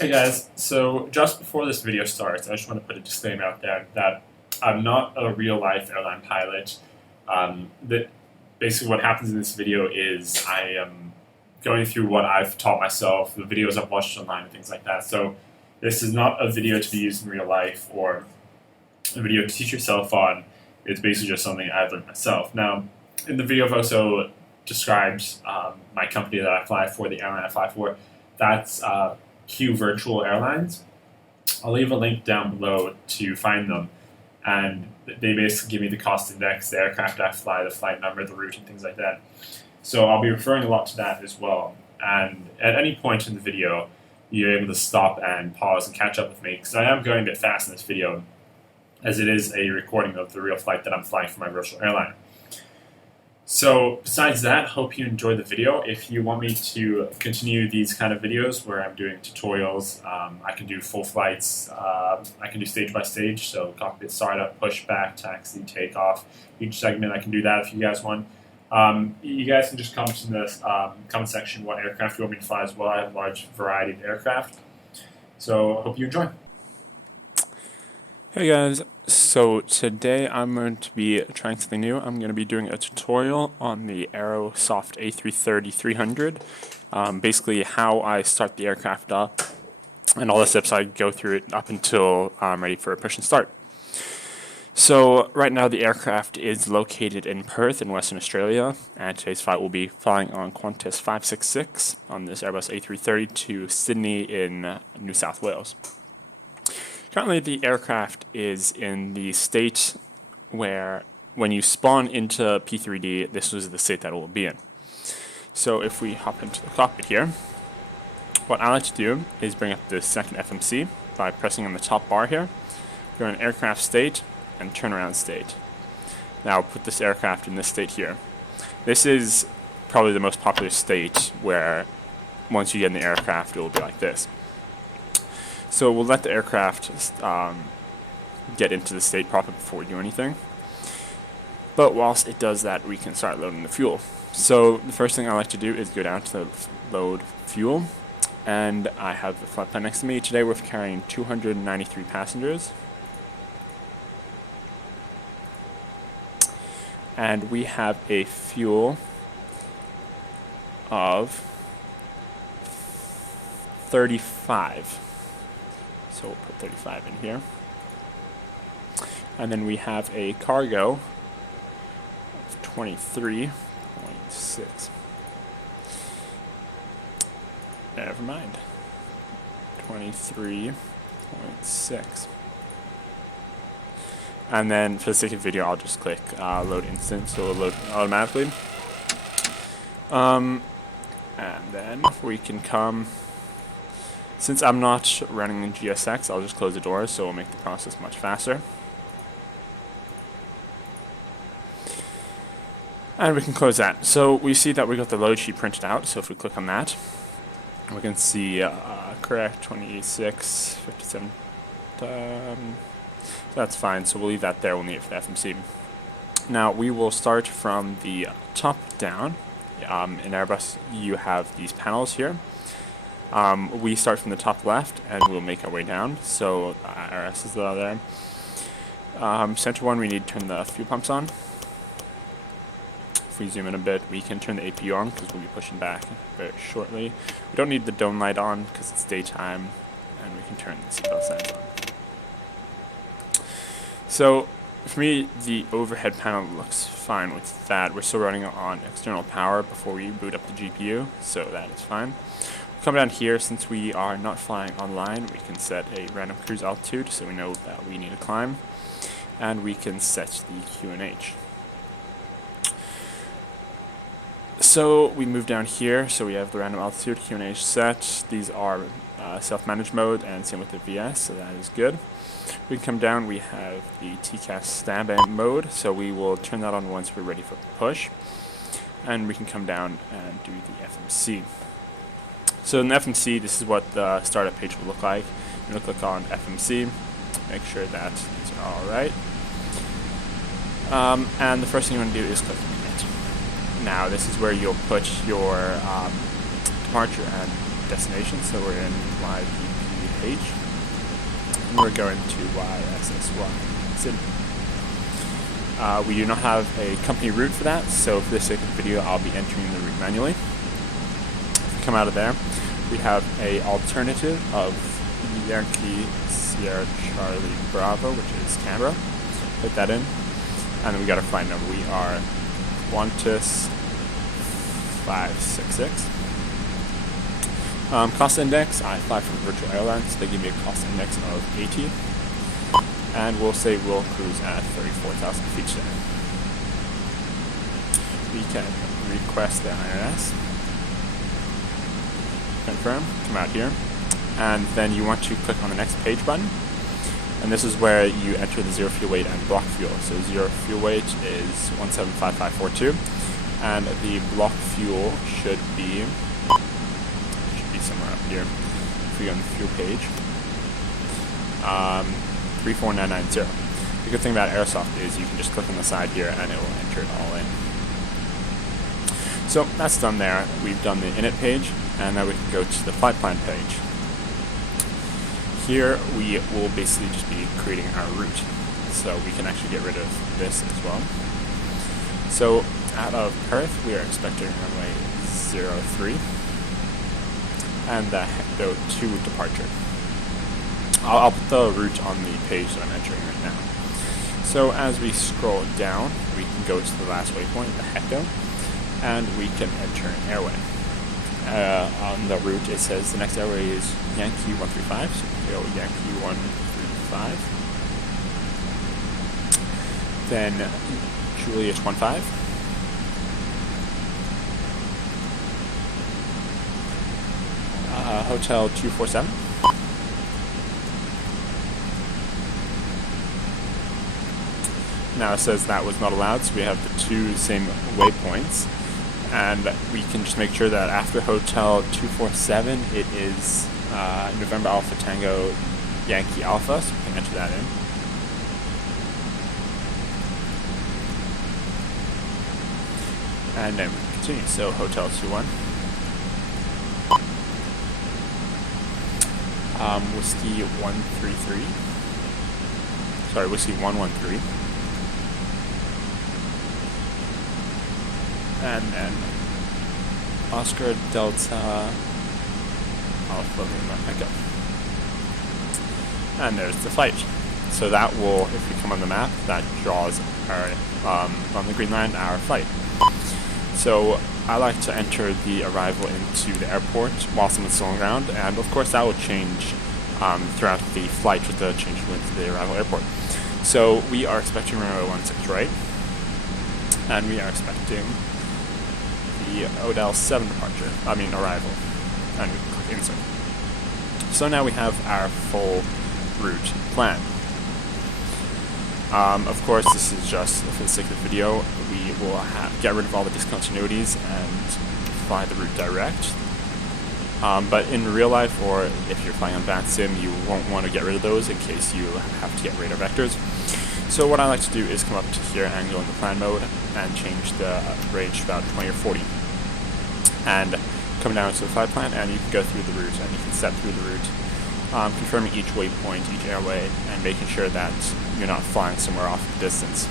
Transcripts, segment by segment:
Hey guys, so just before this video starts, I just want to put a disclaimer out there that I'm not a real-life airline pilot. That basically what happens in this video is I am going through what I've taught myself, the videos I've watched online and things like that. So this is not a video to be used in real life or a video to teach yourself on. It's basically just something I've learned myself. Now, in the video I've also described my company that I fly for, the airline I fly for. That's Q Virtual Airlines. I'll leave a link down below to find them, and they basically give me the cost index, the aircraft I fly, the flight number, the route, and things like that. So I'll be referring a lot to that as well. And at any point in the video, you're able to stop and pause and catch up with me, because I am going a bit fast in this video, as it is a recording of the real flight that I'm flying for my virtual airline. So besides that, hope you enjoyed the video. If you want me to continue these kind of videos where I'm doing tutorials, I can do full flights, I can do stage by stage, so cockpit startup, pushback, taxi, takeoff, each segment I can do that if you guys want. You guys can just comment in the comment section what aircraft you want me to fly as well. I have a large variety of aircraft, so hope you enjoy. Hey guys, so today I'm going to be trying something new. I'm going to be doing a tutorial on the Aerosoft A330 300, basically how I start the aircraft up and all the steps I go through it up until I'm ready for a push and start. So right now the aircraft is located in Perth in Western Australia, and today's flight will be flying on Qantas 566 on this Airbus A330 to Sydney in New South Wales. Currently, the aircraft is in the state where, when you spawn into P3D, this was the state that it will be in. So if we hop into the cockpit here, what I like to do is bring up the second FMC by pressing on the top bar here, go in aircraft state, and turnaround state. Now put this aircraft in this state here. This is probably the most popular state where, once you get in the aircraft, it will be like this. So we'll let the aircraft get into the state proper before we do anything. But whilst it does that, we can start loading the fuel. So the first thing I like to do is go down to load fuel. And I have the flight plan next to me. Today we're carrying 293 passengers. And we have a fuel of 35. So we'll put 35 in here. And then we have a cargo of 23.6. Never mind. 23.6. And then for the sake of video, I'll just click load instant, so it'll load automatically. And then we can come. Since I'm not running in GSX, I'll just close the doors, so it'll make the process much faster. And we can close that. So we see that we got the load sheet printed out, so if we click on that, we can see correct 26, 57. That's fine, so we'll leave that there, we'll need it for the FMC. Now we will start from the top down. In Airbus, you have these panels here. We start from the top left and we'll make our way down. So IRS is there. Center one, we need to turn the fuel pumps on. If we zoom in a bit, we can turn the APU on because we'll be pushing back very shortly. We don't need the dome light on because it's daytime, and we can turn the seatbelt signs on. So for me, the overhead panel looks fine with that. We're still running on external power before we boot up the GPU, so that is fine. Come down here, since we are not flying online, we can set a random cruise altitude so we know that we need to climb, and we can set the QNH. So we move down here, so we have the random altitude, QNH set. These are self-managed mode, and same with the VS, so that is good. We can come down, we have the TCAS stab mode, so we will turn that on once we're ready for push. And we can come down and do the FMC. So in the FMC, this is what the startup page will look like. You're going to click on FMC, make sure that these are all right. And the first thing you want to do is click commit. Now this is where you'll put your departure and destination. So we're in YPP Page, and we're going to YSSY Sydney. We do not have a company route for that, so for this sake of the video, I'll be entering the route manually. If we come out of there, we have a alternative of Yankee Sierra Charlie Bravo, which is Canberra. Put that in, and then we got our flight number. We are Qantas 566. Cost index, I fly from Virtual Airlines, they give me a cost index of 80. And we'll say we'll cruise at 34,000 feet today. We can request the IRS, confirm, come out here, and then you want to click on the next page button, and this is where you enter the zero fuel weight and block fuel. So zero fuel weight is 175542, and the block fuel should be somewhere up here. If we go on the fuel page, 34990. The good thing about Aerosoft is you can just click on the side here and it will enter it all in. So that's done there. We've done the init page, and now we can go to the flight plan page. Here we will basically just be creating our route. So we can actually get rid of this as well. So out of Perth, we are expecting runway 03 and the Hecto 2 departure. I'll put the route on the page that I'm entering right now. So as we scroll down, we can go to the last waypoint, the Hecto, and we can enter an airway. On the route, it says the next airway is Yankee 135, so we go Yankee 135. Then Juliet 15. Hotel 247. Now it says that was not allowed, so we have the two same waypoints, and we can just make sure that after Hotel 247 it is November Alpha Tango Yankee Alpha, so we can enter that in. And then we continue, so Hotel 21. Whiskey 133. Sorry, Whiskey 113. And then Oscar Delta Alpha Lima Echo. And there's the flight. So that will, if we come on the map, that draws our, on the green line, our flight. So I like to enter the arrival into the airport while someone's still on ground, and of course that will change throughout the flight with the change into the arrival airport. So we are expecting runway 16 right, and we are expecting the Odell 7 departure, arrival, and we click insert. So now we have our full route plan. Of course, this is just for the sake of the video. We will get rid of all the discontinuities and fly the route direct. But in real life, or if you're flying on VATSIM, you won't want to get rid of those in case you have to get radar vectors. So what I like to do is come up to here and go into plan mode and change the range to about 20 or 40. And come down to the flight plan, and you can go through the route, and you can step through the route, confirming each waypoint, each airway, and making sure that you're not flying somewhere off the distance.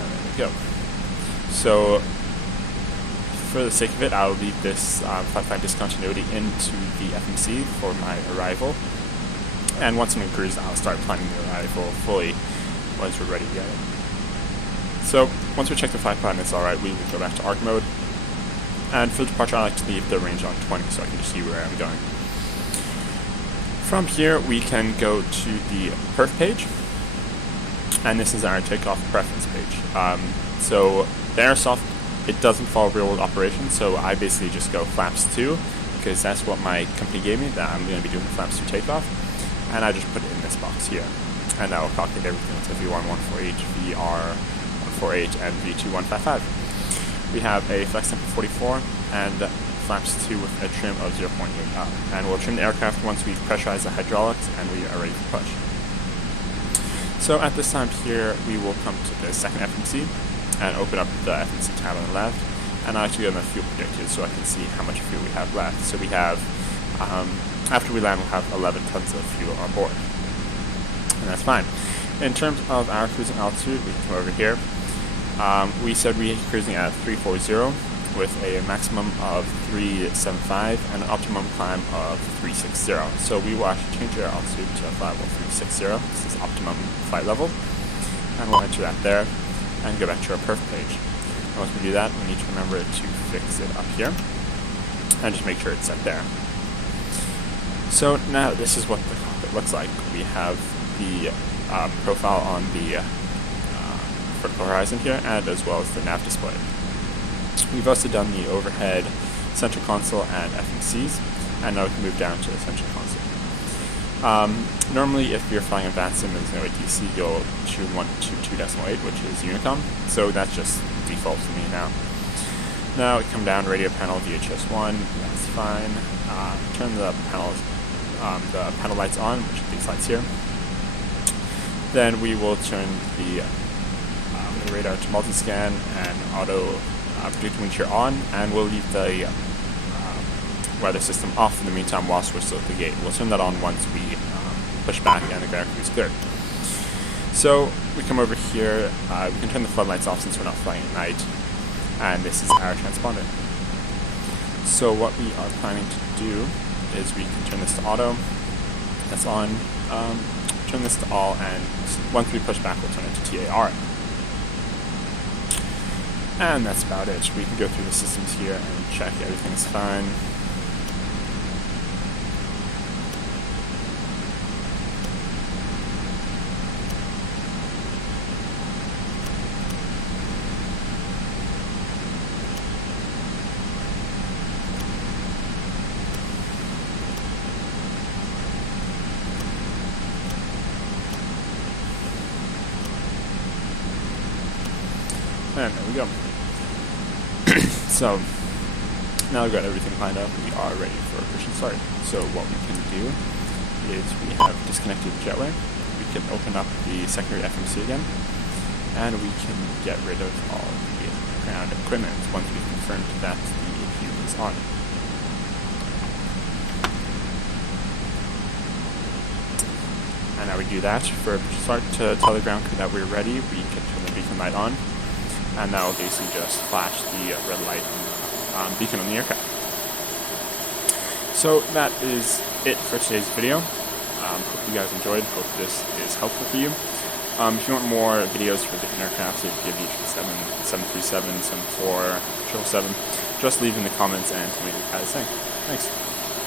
And there we go. So, for the sake of it, I'll leave this flight discontinuity into the FMC for my arrival. And once I'm in cruise, I'll start planning the arrival fully once we're ready to go. So, once we check the flight plan, it's alright, we will go back to ARC mode. And for the departure, I like to leave the range on 20 so I can just see where I'm going. From here, we can go to the Perf Page. And this is our takeoff preference page. So, the Aerosoft, it doesn't follow real-world operations, so I basically just go flaps 2, because that's what my company gave me, that I'm going to be doing the flaps 2 takeoff. And I just put it in this box here. And that will calculate everything. So V1148, VR148, and V2155. We have a flex temp of 44 and flaps 2 with a trim of 0.8 up. And we'll trim the aircraft once we've pressurized the hydraulics and we are ready for push. So at this time here, we will come to the second FMC and open up the FMC tab on the left. and I actually got my fuel predicted so I can see how much fuel we have left. So we have, after we land, we'll have 11 tons of fuel on board, and that's fine. In terms of our cruising altitude, we can come over here. We said we're cruising at 340 with a maximum of 375 and an optimum climb of 360. So we will actually change our altitude to flight level 360. This is optimum flight level, and we'll enter that there and go back to our perf page. And once we do that, we need to remember to fix it up here and just make sure it's set there. So now this is what the cockpit looks like. We have the profile on the vertical horizon here, and as well as the nav display. We've also done the overhead central console and FMCs, and now we can move down to the central console. Normally, if you're flying advanced sim and there's no ATC, you'll choose 122.8, which is Unicom, so that's just default for me now. Now we come down, radio panel VHS1, that's fine. Turn the panel lights on, which are these lights here. Then we will turn the radar to multi-scan and auto predict wind shear on, and we'll leave the weather system off in the meantime whilst we're still at the gate. We'll turn that on once we push back and the ground crew is cleared. So we come over here, we can turn the floodlights off since we're not flying at night, and this is our transponder. So what we are planning to do is we can turn this to auto, that's on, turn this to all, and once we push back we'll turn it to TAR. And that's about it. We can go through the systems here and check everything's fine. And there we go. So now we've got everything lined up, we are ready for a mission start. So what we can do is we have disconnected the jetway, we can open up the secondary FMC again, and we can get rid of all the ground equipment once we've confirmed that the view is on. And now we do that. For start to tell the ground crew that we're ready, we can turn the beacon light on, and that will basically just flash the red light beacon on the aircraft. So that is it for today's video. Hope you guys enjoyed. Hope this is helpful for you. If you want more videos for different aircraft, if you have the 737, 74, 777, just leave in the comments and tell me what you guys think. Thanks.